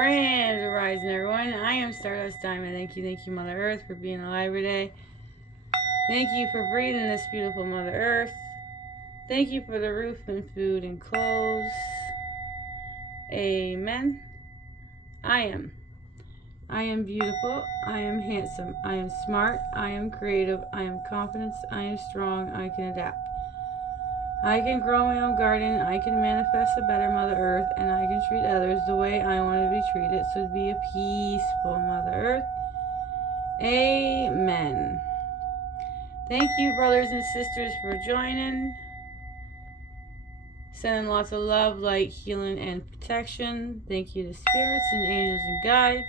Grand Rising, everyone. I am Stardust Diamond. Thank you, Mother Earth, for being alive today. Thank you for breathing this beautiful Mother Earth. Thank you for the roof and food and clothes. Amen. I am beautiful. I am handsome. I am smart. I am creative. I am confident. I am strong. I can adapt. I can grow my own garden. I can manifest a better Mother Earth, and I can treat others the way I want to be treated. So be a peaceful Mother Earth. Amen. Thank you, brothers and sisters, for joining. Sending lots of love, light, healing, and protection. Thank you to spirits and angels and guides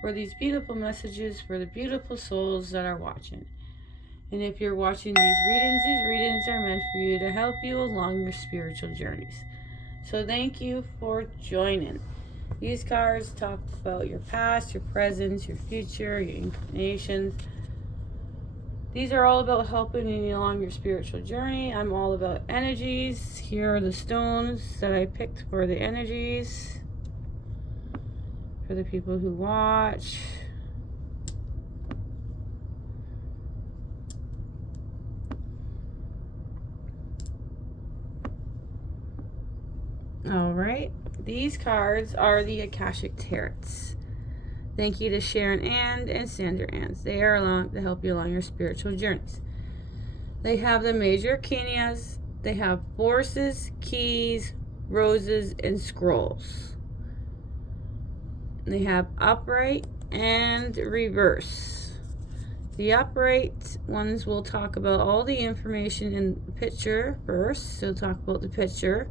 for these beautiful messages for the beautiful souls that are watching. And if you're watching these readings are meant for you to help you along your spiritual journeys. So thank you for joining. These cards talk about your past, your present, your future, your inclinations. These are all about helping you along your spiritual journey. I'm all about energies. Here are the stones that I picked for the energies. For the people who watch. Alright, these cards are the Akashic Tarots. Thank you to Sharon and Sandra Anns. They are along to help you along your spiritual journeys. They have the major arcanas. They have forces, keys, roses, and scrolls. They have upright and reverse. The upright ones will talk about all the information in the picture first. So it'll talk about the picture.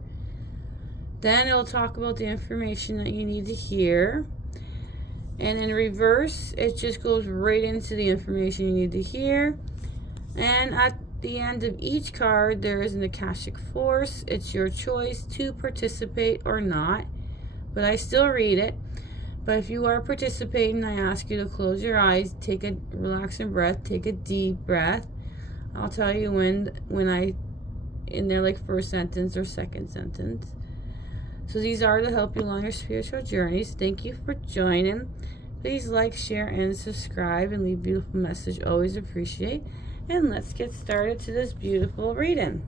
Then it'll talk about the information that you need to hear. And in reverse, it just goes right into the information you need to hear. And at the end of each card, there is an Akashic force. It's your choice to participate or not. But I still read it. But if you are participating, I ask you to close your eyes, take a relaxing breath, take a deep breath. I'll tell you when I in their first sentence or second sentence. So these are to help you along your spiritual journeys. Thank you for joining. Please like, share, and subscribe, and leave a beautiful message. Always appreciate. And let's get started to this beautiful reading.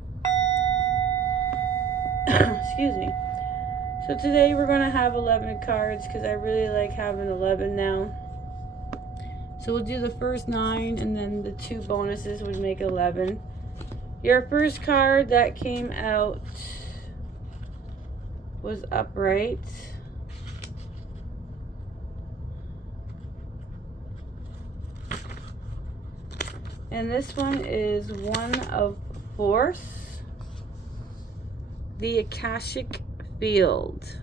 Excuse me. So today we're going to have 11 cards because I really like having 11 now. So we'll do the first 9 and then the 2 bonuses would make 11. Your first card that came out was upright. And this one is one of force. The Akashic field.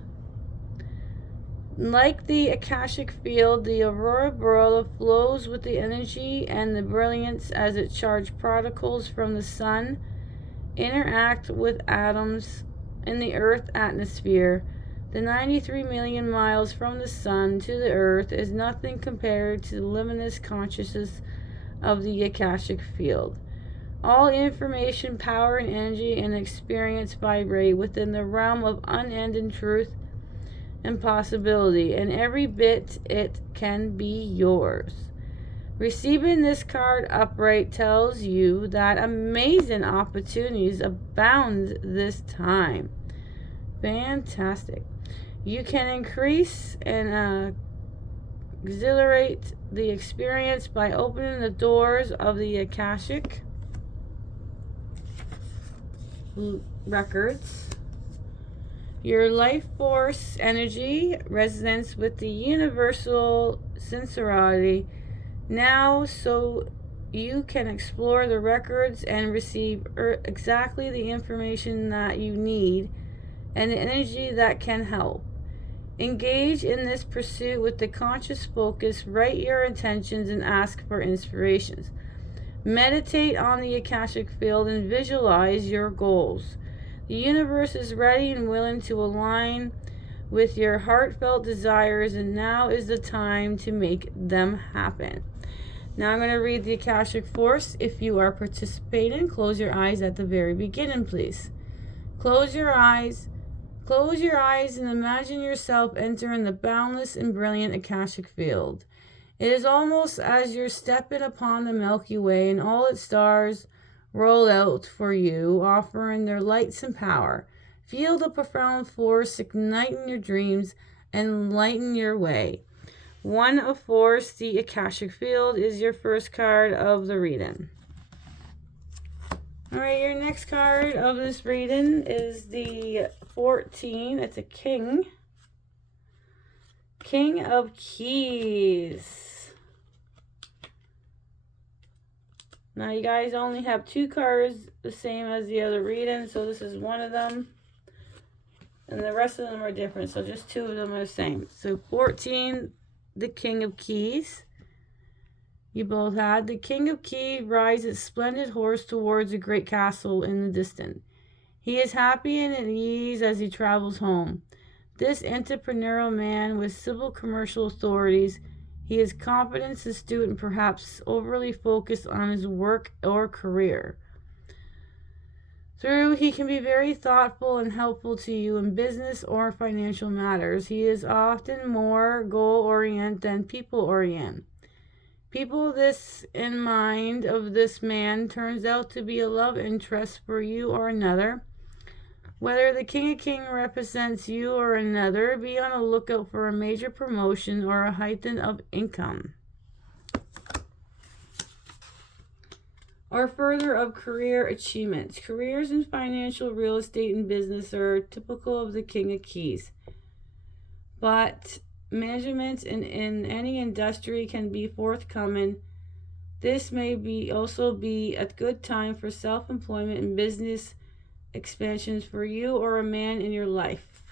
Like the Akashic field, the aurora borealis flows with the energy and the brilliance as it charged particles from the sun interact with atoms in the Earth atmosphere. The 93 million miles from the sun to the Earth is nothing compared to the limitless consciousness of the Akashic field. All information, power, and energy and experience vibrate within the realm of unending truth and possibility, and every bit it can be yours. Receiving this card upright tells you that amazing opportunities abound this time. Fantastic. You can increase and exhilarate the experience by opening the doors of the Akashic records. Your life force energy resonates with the universal sincerity now, so you can explore the records and receive exactly the information that you need and the energy that can help. Engage in this pursuit with the conscious focus, write your intentions, and ask for inspirations. Meditate on the Akashic field and visualize your goals. The universe is ready and willing to align with your heartfelt desires, and now is the time to make them happen. Now I'm going to read the Akashic Force. If you are participating, close your eyes at the very beginning, please. Close your eyes. Close your eyes and imagine yourself entering the boundless and brilliant Akashic field. It is almost as you're stepping upon the Milky Way and all its stars roll out for you, offering their lights and power. Feel the profound force igniting your dreams and lighten your way. One of Force, the Akashic Field, is your first card of the reading. Alright, your next card of this reading is the 14. It's a King. King of Keys. Now you guys only have 2 cards the same as the other reading, so this is one of them. And the rest of them are different, so just 2 of them are the same. So 14, the King of Keys. You both had. The King of Keys rides its splendid horse towards a great castle in the distance. He is happy and at ease as he travels home. This entrepreneurial man with civil commercial authorities, he is confident, astute, and perhaps overly focused on his work or career. He can be very thoughtful and helpful to you in business or financial matters. He is often more goal-oriented than people-oriented. People this in mind of this man turns out to be a love interest for you or another. Whether the King of Kings represents you or another, be on the lookout for a major promotion or a heightened of income. Or further of career achievements. Careers in financial, real estate, and business are typical of the King of Keys. But management in any industry can be forthcoming. This may also be a good time for self-employment and business expansions for you or a man in your life.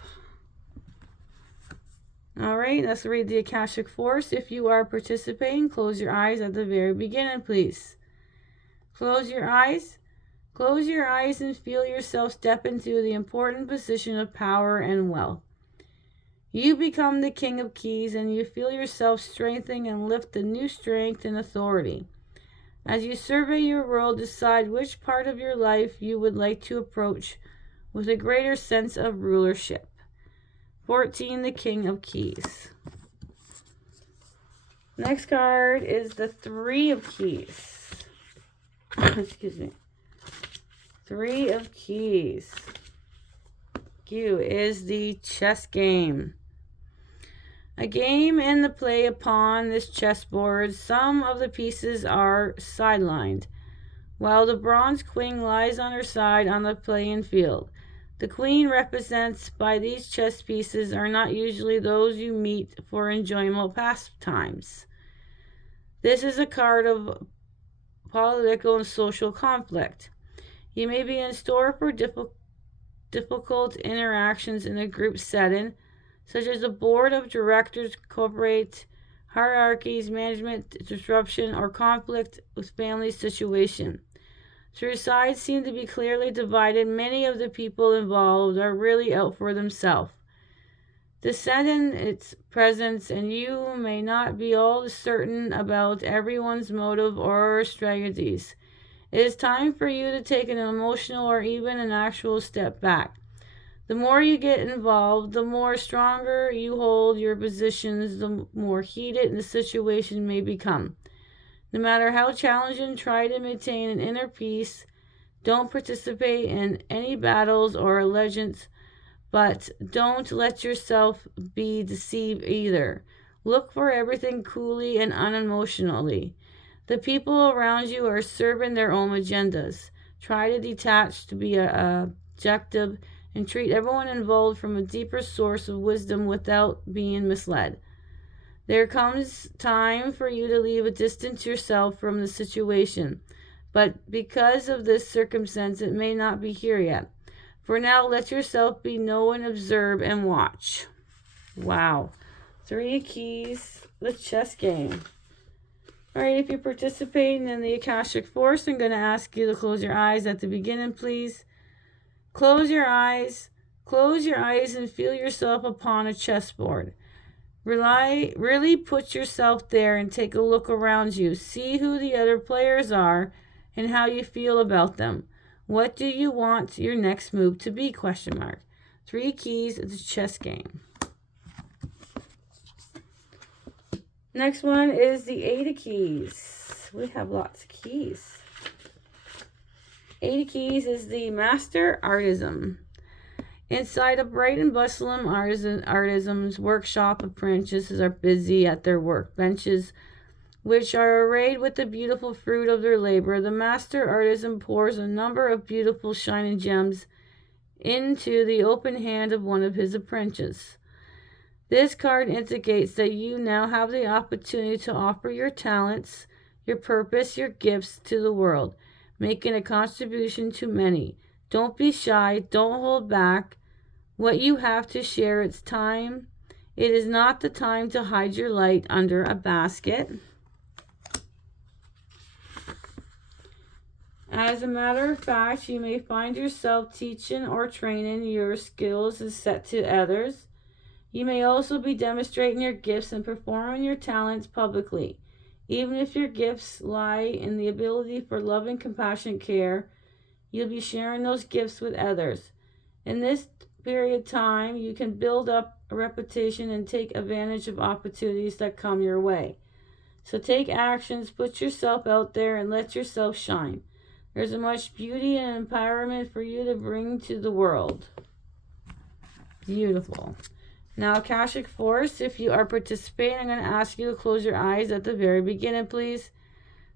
Alright, let's read the Akashic Force. If you are participating, close your eyes at the very beginning, please. Close your eyes. Close your eyes and feel yourself step into the important position of power and wealth. You become the King of Keys and you feel yourself strengthening and lift a new strength and authority. As you survey your world, decide which part of your life you would like to approach with a greater sense of rulership. 14, the King of Keys. Next card is the 3 of Keys. Excuse me. 3 of Keys. Q is the chess game. A game in the play upon this chessboard. Some of the pieces are sidelined, while the bronze queen lies on her side on the playing field. The queen represented by these chess pieces are not usually those you meet for enjoyable pastimes. This is a card of political and social conflict. You may be in store for difficult interactions in a group setting, such as a board of directors, corporate hierarchies, management disruption, or conflict with family situation. Your sides seem to be clearly divided. Many of the people involved are really out for themselves. The sudden its presence, and you may not be all certain about everyone's motive or strategies. It is time for you to take an emotional or even an actual step back. The more you get involved, the more stronger you hold your positions, the more heated the situation may become. No matter how challenging, try to maintain an inner peace. Don't participate in any battles or allegiance, but don't let yourself be deceived either. Look for everything coolly and unemotionally. The people around you are serving their own agendas. Try to detach, to be objective, and treat everyone involved from a deeper source of wisdom without being misled. There comes time for you to distance yourself from the situation, but because of this circumstance, it may not be here yet. For now, let yourself be known, observe, and watch. Wow. 3 of Keys, the chess game. Alright, if you're participating in the Akashic Force, I'm going to ask you to close your eyes at the beginning, please. Close your eyes. Close your eyes and feel yourself upon a chessboard. Really put yourself there and take a look around you. See who the other players are and how you feel about them. What do you want your next move to be? 3 keys to the chess game. Next one is the 8 of keys. We have lots of keys. 8 of keys is the master artisan. Inside a bright and bustling artisan's workshop, apprentices are busy at their workbenches, which are arrayed with the beautiful fruit of their labor. The master artisan pours a number of beautiful shining gems into the open hand of one of his apprentices. This card indicates that you now have the opportunity to offer your talents, your purpose, your gifts to the world, making a contribution to many. Don't be shy. Don't hold back what you have to share. It's time. It is not the time to hide your light under a basket. As a matter of fact, you may find yourself teaching or training your skills as set to others. You may also be demonstrating your gifts and performing your talents publicly. Even if your gifts lie in the ability for love and compassionate care, you'll be sharing those gifts with others. In this period of time, you can build up a reputation and take advantage of opportunities that come your way. So take actions, put yourself out there, and let yourself shine. There's a much beauty and empowerment for you to bring to the world. Beautiful. Now, Akashic Force, if you are participating, I'm going to ask you to close your eyes at the very beginning, please.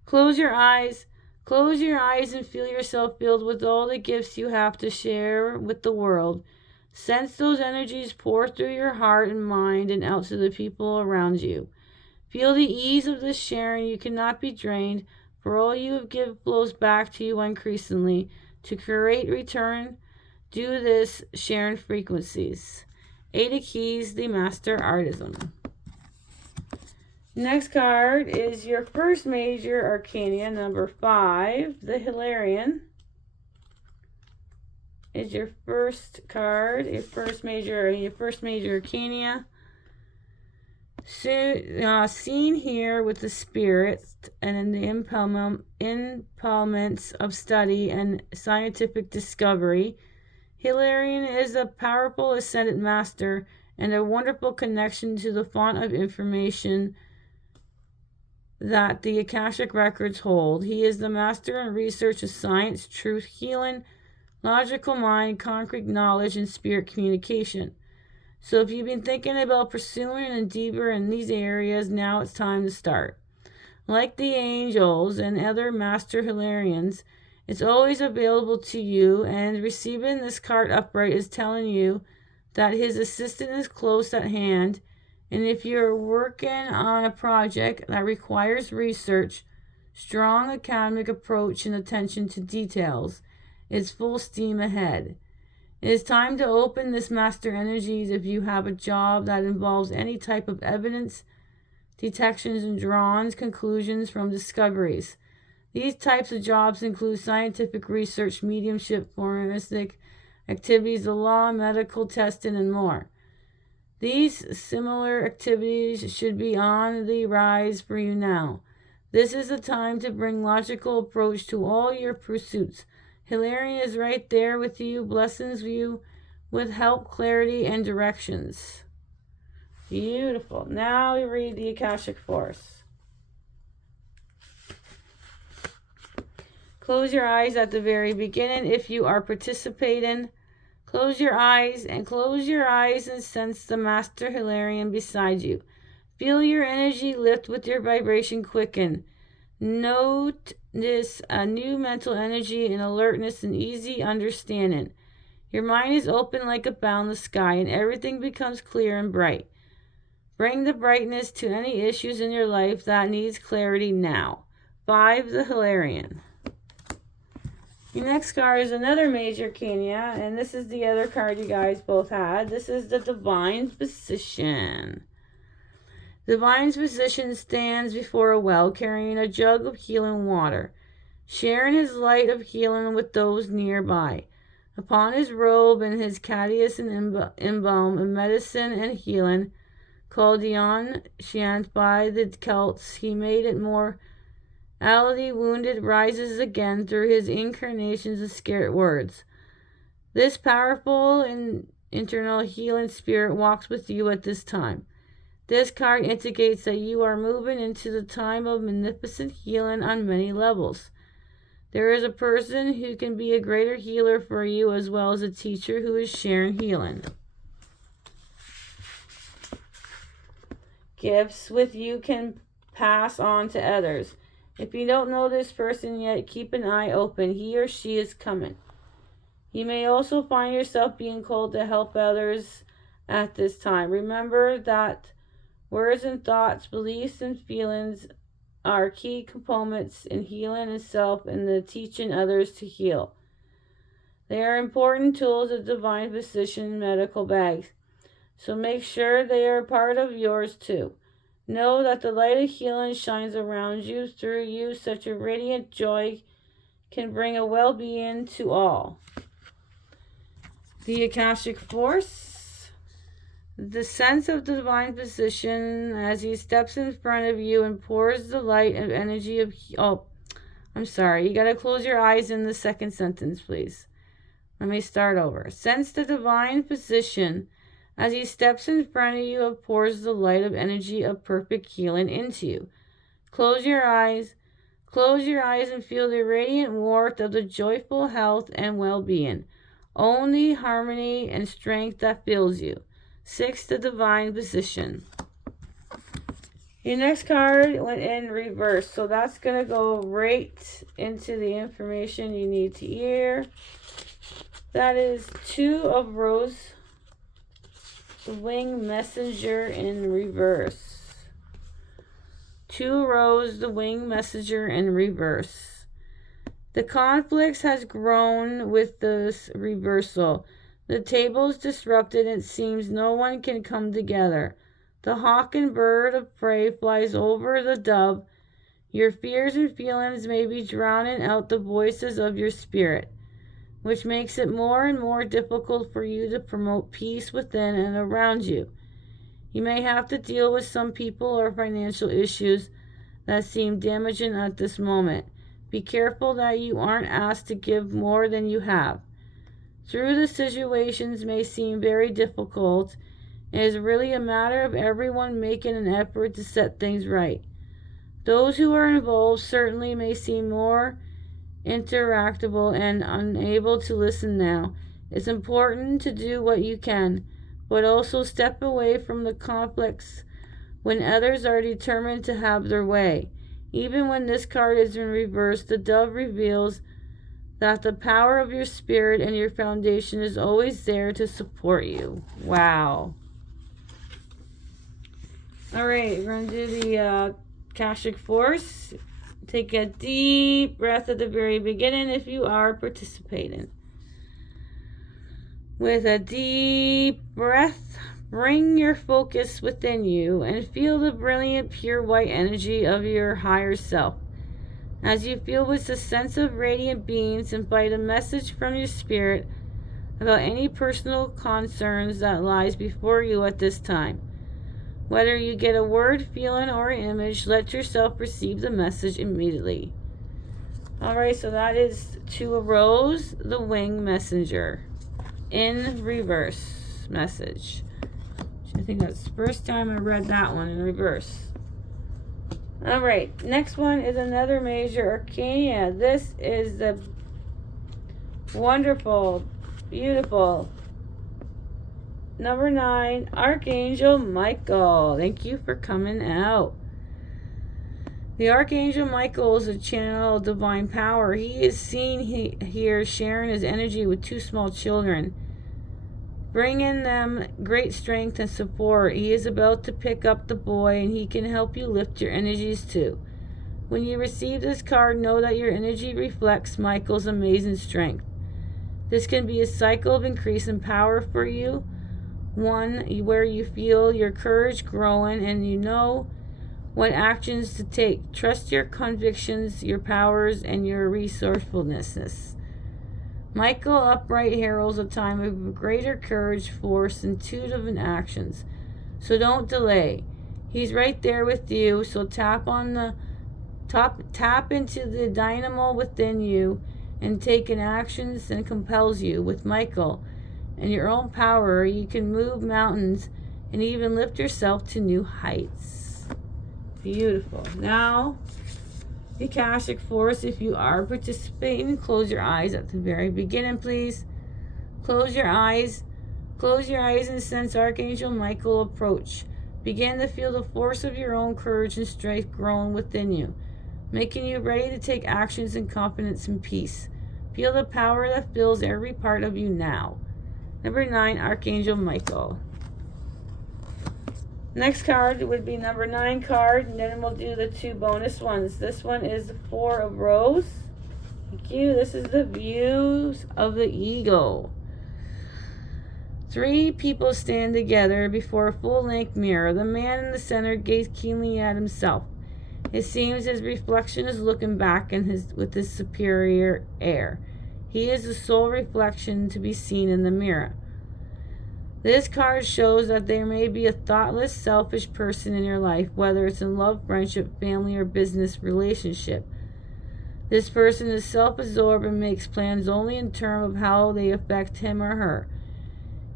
Close your eyes. Close your eyes and feel yourself filled with all the gifts you have to share with the world. Sense those energies pour through your heart and mind and out to the people around you. Feel the ease of this sharing. You cannot be drained, for all you have given flows back to you increasingly. To create return, do this sharing frequencies. 8 of Keys, the Master Artisan. Next card is your first major arcana, number 5, the Hilarion. Is your first card, your first major arcana. So, seen here with the spirits and in the implements of study and scientific discovery. Hilarion is a powerful ascended master and a wonderful connection to the font of information that the Akashic records hold. He is the master in research of science, truth, healing, logical mind, concrete knowledge, and spirit communication. So if you've been thinking about pursuing and deeper in these areas, now it's time to start. Like the angels and other master Hilarions, it's always available to you, and receiving this card upright is telling you that his assistance is close at hand. And if you're working on a project that requires research, strong academic approach, and attention to details, it's full steam ahead. It is time to open this master energies if you have a job that involves any type of evidence, detections, and drawings, conclusions from discoveries. These types of jobs include scientific research, mediumship, forensic activities, the law, medical testing, and more. These similar activities should be on the rise for you now. This is the time to bring logical approach to all your pursuits. Hilarion is right there with you, blessings you with help, clarity, and directions. Beautiful. Now we read the Akashic Force. Close your eyes at the very beginning if you are participating. Close your eyes and sense the Master Hilarion beside you. Feel your energy lift with your vibration quicken. Notice a new mental energy and alertness and easy understanding. Your mind is open like a boundless sky and everything becomes clear and bright. Bring the brightness to any issues in your life that needs clarity now. 5, the Hilarion. Your next card is another major arcana, and this is the other card you guys both had. This is the Divine Physician. Divine Physician stands before a well, carrying a jug of healing water, sharing his light of healing with those nearby. Upon his robe and his caduceus and embalm of medicine and healing, called Dion Shant by the Celts, he made it more wounded rises again through his incarnations of scared words. This powerful internal healing spirit walks with you at this time. This card indicates that you are moving into the time of magnificent healing on many levels. There is a person who can be a greater healer for you, as well as a teacher who is sharing healing. Gifts with you can pass on to others. If you don't know this person yet, keep an eye open. He or she is coming. You may also find yourself being called to help others at this time. Remember that words and thoughts, beliefs and feelings are key components in healing itself and the teaching others to heal. They are important tools of divine physician medical bags, so make sure they are part of yours too. Know that the light of healing shines around you, through you. Such a radiant joy can bring a well-being to all. The Akashic Force. The sense of the divine physician as he steps in front of you and pours the light and energy of... Oh, I'm sorry. You got to close your eyes in the second sentence, please. Let me start over. Sense the divine physician as he steps in front of you and pours the light of energy of perfect healing into you. Close your eyes. Close your eyes and feel the radiant warmth of the joyful health and well-being. Only harmony and strength that fills you. 6, the divine physician. Your next card went in reverse, so that's going to go right into the information you need to hear. That is 2 of Rose, the winged messenger in reverse. 2 Rose, the winged messenger in reverse. The conflicts has grown with this reversal. The table is disrupted and it seems no one can come together. The hawk and bird of prey flies over the dove. Your fears and feelings may be drowning out the voices of your spirit, which makes it more and more difficult for you to promote peace within and around you. You may have to deal with some people or financial issues that seem damaging at this moment. Be careful that you aren't asked to give more than you have. Through the situations may seem very difficult, it is really a matter of everyone making an effort to set things right. Those who are involved certainly may seem more interactable and unable to listen now. It's important to do what you can, but also step away from the conflicts when others are determined to have their way. Even when this card is in reverse, the dove reveals that the power of your spirit and your foundation is always there to support you. Wow. Alright, we're going to do the Akashic Force. Take a deep breath at the very beginning if you are participating. With a deep breath, bring your focus within you and feel the brilliant, pure white energy of your higher self. As you feel with a sense of radiant beings, invite a message from your spirit about any personal concerns that lies before you at this time. Whether you get a word, feeling, or image, let yourself receive the message immediately. Alright, so that is 2 of Rose, the winged messenger. In reverse message. I think that's the first time I read that one in reverse. Alright, next one is another major arcana. This is the wonderful, beautiful number 9, Archangel Michael. Thank you for coming out. The Archangel Michael is a channel of divine power. He is seen here sharing his energy with 2 small children, bringing them great strength and support. He is about to pick up the boy, and he can help you lift your energies too. When you receive this card, know that your energy reflects Michael's amazing strength. This can be a cycle of increasing power for you, one where you feel your courage growing and you know what actions to take. Trust your convictions, your powers, and your resourcefulness. Michael upright heralds a time of greater courage, force, intuitive actions. So don't delay. He's right there with you. So tap into the dynamo within you and take an actions and compels you. With Michael, and your own power, you can move mountains and even lift yourself to new heights. Beautiful. Now, the Akashic Force, if you are participating, close your eyes at the very beginning, please. Close your eyes. Close your eyes and sense Archangel Michael approach. Begin to feel the force of your own courage and strength growing within you, making you ready to take actions in confidence and peace. Feel the power that fills every part of you now. Number 9, Archangel Michael. Next card would be number 9 card, and then we'll do the 2 bonus ones. This one is the 4 of Rose. Thank you. This is the views of the eagle. 3 people stand together before a full-length mirror. The man in the center gazes keenly at himself. It seems his reflection is looking back with his superior air. He is the sole reflection to be seen in the mirror. This card shows that there may be a thoughtless, selfish person in your life, whether it's in love, friendship, family, or business relationship. This person is self-absorbed and makes plans only in terms of how they affect him or her.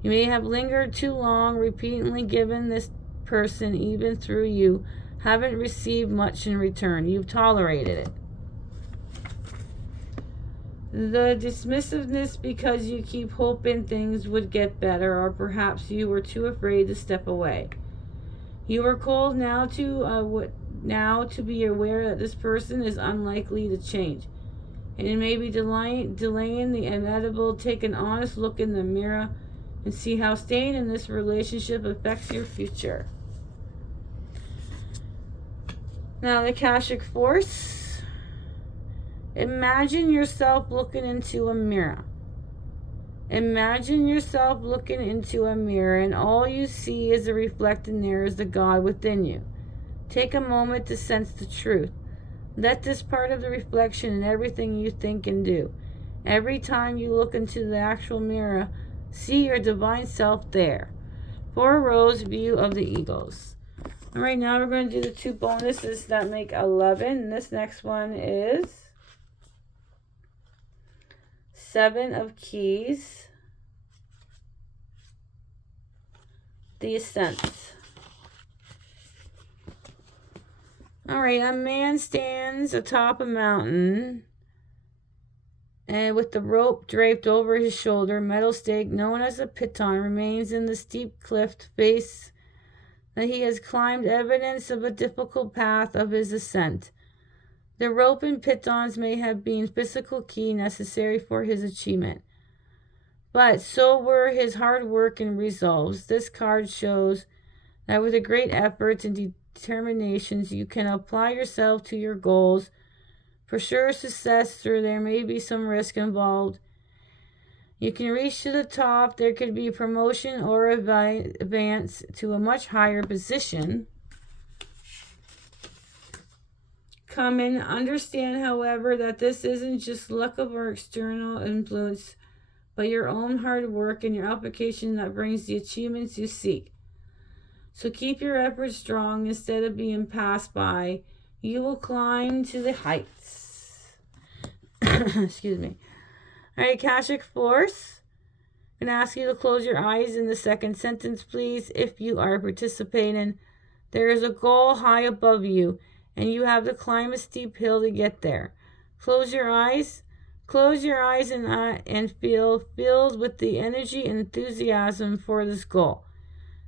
You may have lingered too long, repeatedly given this person, even through you, haven't received much in return. You've tolerated it. The dismissiveness because you keep hoping things would get better, or perhaps you were too afraid to step away. You are called now to be aware that this person is unlikely to change, and it may be delaying the inevitable. Take an honest look in the mirror and see how staying in this relationship affects your future. Now, the Akashic Force. Imagine yourself looking into a mirror. Imagine yourself looking into a mirror, and all you see is a reflected there is the God within you. Take a moment to sense the truth. Let this part of the reflection in everything you think and do. Every time you look into the actual mirror, see your divine self there. 4 rows view of the eagles. All right, now we're going to do the 2 bonuses that make 11. And this next one is 7 of keys, the ascent. All right, a man stands atop a mountain and with the rope draped over his shoulder. Metal stake known as a piton remains in the steep cliff face that he has climbed, evidence of a difficult path of his ascent. The rope and pitons may have been physical key necessary for his achievement, but so were his hard work and resolves. This card shows that with a great effort and determinations, you can apply yourself to your goals. For sure success, through there may be some risk involved. You can reach to the top. There could be promotion or advance to a much higher position. Come in. Understand, however, that this isn't just luck or external influence, but your own hard work and your application that brings the achievements you seek. So keep your efforts strong instead of being passed by. You will climb to the heights. Excuse me. All right, Akashic Force. I'm going to ask you to close your eyes in the second sentence, please. If you are participating, there is a goal high above you, and you have to climb a steep hill to get there. Close your eyes. Close your eyes and feel filled with the energy and enthusiasm for this goal.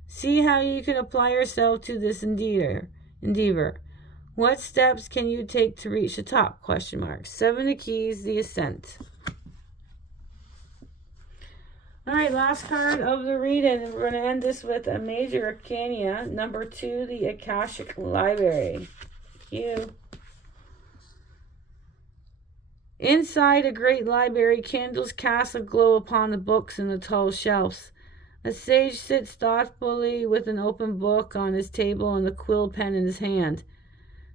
See how you can apply yourself to this endeavor. What steps can you take to reach the top? 7 of keys, the ascent. All right, last card of the reading. We're going to end this with a major arcana, number 2, the Akashic Library. You. Inside a great library, candles cast a glow upon the books and the tall shelves. A sage sits thoughtfully with an open book on his table and a quill pen in his hand.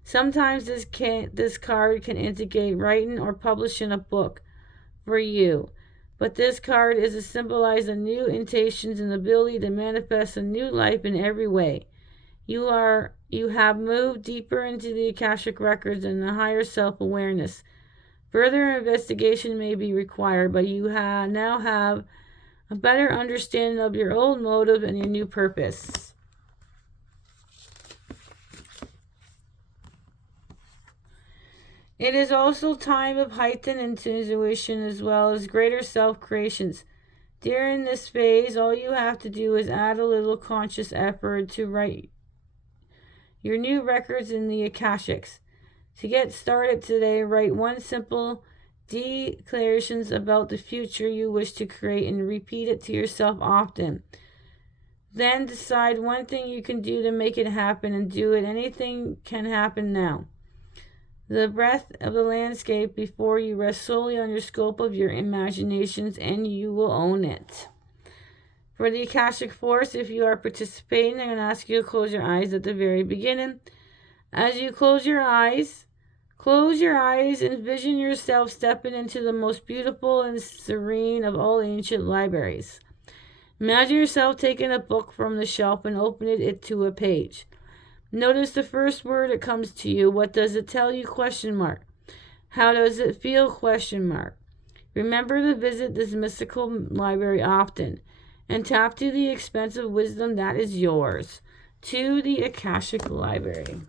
Sometimes this card can indicate writing or publishing a book for you, but this card is to symbolize a new intentions and ability to manifest a new life in every way. You have moved deeper into the Akashic records and a higher self-awareness. Further investigation may be required, but you now have a better understanding of your old motive and your new purpose. It is also time of heightened intuition as well as greater self-creations. During this phase, all you have to do is add a little conscious effort to write your new records in the Akashics. To get started today, write one simple declarations about the future you wish to create and repeat it to yourself often. Then decide one thing you can do to make it happen and do it. Anything can happen now. The breadth of the landscape before you rests solely on your scope of your imaginations, and you will own it. For the Akashic Force, if you are participating, I'm going to ask you to close your eyes at the very beginning. As you close your eyes, envision yourself stepping into the most beautiful and serene of all ancient libraries. Imagine yourself taking a book from the shelf and opening it to a page. Notice the first word that comes to you. What does it tell you? ? How does it feel ? Remember to visit this mystical library often and tap to the expensive wisdom that is yours. To the Akashic Library.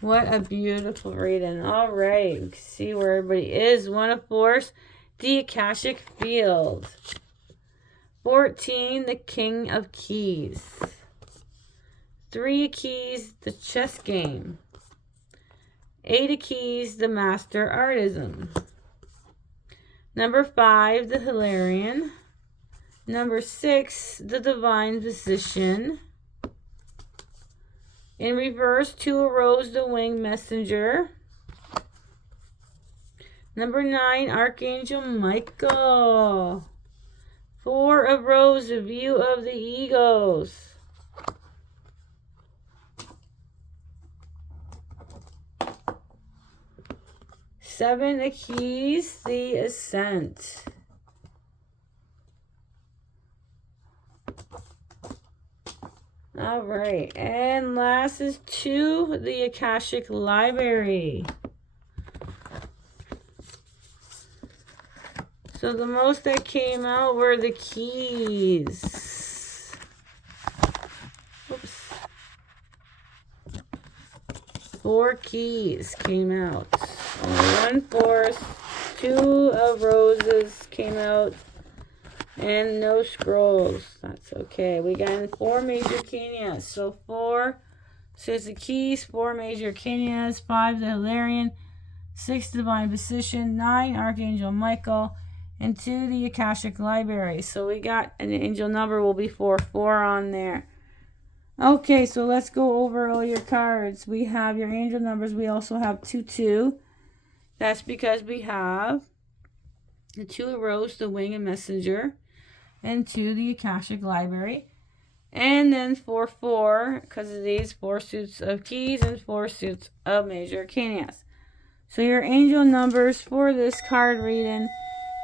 What a beautiful reading. All right. You can see where everybody is. 1 of Force, the Akashic Field. 14, the King of Keys. 3 of Keys, the Chess Game. 8 of Keys, the Master Artisan. Number 5, the Hilarion. Number 6, the Divine Physician. In reverse, 2 of Rose, the Winged Messenger. Number 9, Archangel Michael. 4 of Rose, the View of the Egos. 7 of Keys, the Ascent. All right, and last is 2, the Akashic Library. So the most that came out were the keys. Oops. 4 keys came out. Only 1 force, 2 of roses came out, and no scrolls. That's okay. We got 4 major kenyas. So 4 suits of keys, 4 major kenyas, 5 the Hilarion, 6 Divine Physician, 9 Archangel Michael, and 2 the Akashic Library. So we got an angel number will be 4 on there. Okay, so let's go over all your cards. We have your angel numbers. We also have 2. That's because we have the 2 of Rose, the Wing and Messenger, and 2 the Akashic Library. And then 4 because of these 4 suits of keys and 4 suits of major arcanas. So your angel numbers for this card reading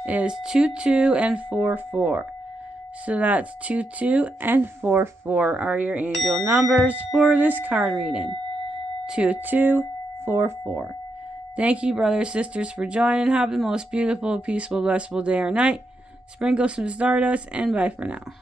is 2 and 4. So that's 2 and 4 are your angel numbers for this card reading. 2, 4. Thank you, brothers, sisters, for joining. Have the most beautiful, peaceful, blissful day or night. Sprinkle some stardust, and bye for now.